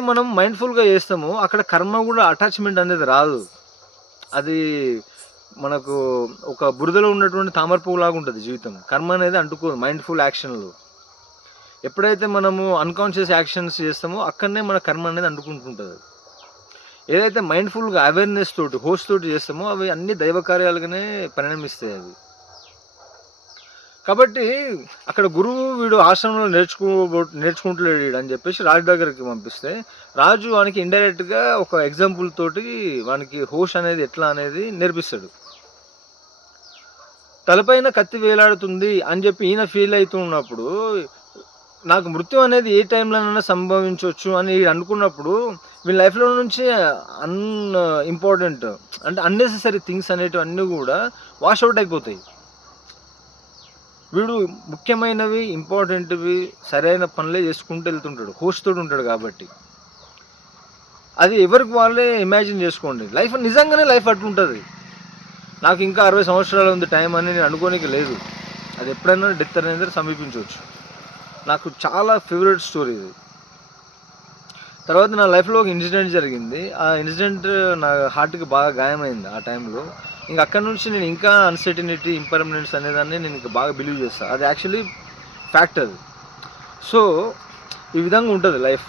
మనం మైండ్ఫుల్గా చేస్తామో అక్కడ కర్మ కూడా అటాచ్మెంట్ అనేది రాదు. అది మనకు ఒక బురదలో ఉన్నటువంటి తామర పువ్వు లాగా ఉంటుంది జీవితం. కర్మ అనేది అంటుకోదు మైండ్ఫుల్ యాక్షన్లు ఎప్పుడైతే మనము అన్కాన్షియస్ యాక్షన్స్ చేస్తామో అక్కడనే మన కర్మ అనేది అంటుకుంటుంటుంది. ఏదైతే మైండ్ఫుల్గా అవేర్నెస్ తోటి హోస్ట్ తోటి చేస్తామో అవి అన్ని దైవ కార్యాలుగానే పరిణమిస్తాయి అవి. కాబట్టి అక్కడ గురువు వీడు ఆశ్రమంలో నేర్చుకో నేర్చుకుంటలేడు వీడు అని చెప్పేసి రాజు దగ్గరికి పంపిస్తే రాజు వానికి ఇండైరెక్ట్గా ఒక ఎగ్జాంపుల్ తోటి వానికి హోష్ అనేది ఎట్లా అనేది నేర్పిస్తాడు. తలపైన కత్తి వేలాడుతుంది అని చెప్పి ఈయన ఫీల్ అవుతూ ఉన్నప్పుడు నాకు మృత్యు అనేది ఏ టైంలోనైనా సంభవించవచ్చు అని అనుకున్నప్పుడు వీళ్ళ లైఫ్లో నుంచి అన్ ఇంపార్టెంట్ అంటే అన్నెసెసరీ థింగ్స్ అనేటివి అన్నీ కూడా వాష్ అవుట్ అయిపోతాయి. వీడు ముఖ్యమైనవి ఇంపార్టెంట్వి సరైన పనులే చేసుకుంటూ వెళ్తుంటాడు. హోస్ట్ ఉంటాడు కాబట్టి. అది ఎవరికి వాళ్ళే ఇమాజిన్ చేసుకోండి. లైఫ్ నిజంగానే లైఫ్ అట్లుంటుంది. నాకు ఇంకా అరవై సంవత్సరాలు ఉంది టైం అని నేను అనుకోనికి లేదు. అది ఎప్పుడైనా డెత్ అనేది సమీపించవచ్చు. నాకు చాలా ఫేవరెట్ స్టోరీ ఇది. తర్వాత నా లైఫ్లో ఒక ఇన్సిడెంట్ జరిగింది. ఆ ఇన్సిడెంట్ నా హార్ట్కి బాగా గాయమైంది ఆ టైంలో. ఇంకా అక్కడ నుంచి నేను ఇంకా అన్సర్టినిటీ ఇంపర్మనెన్స్ అనేదాన్ని నేను ఇంకా బాగా బిలీవ్ చేస్తాను అది యాక్చువల్లీ ఫ్యాక్ట్ అది. సో ఈ విధంగా ఉంటుంది లైఫ్.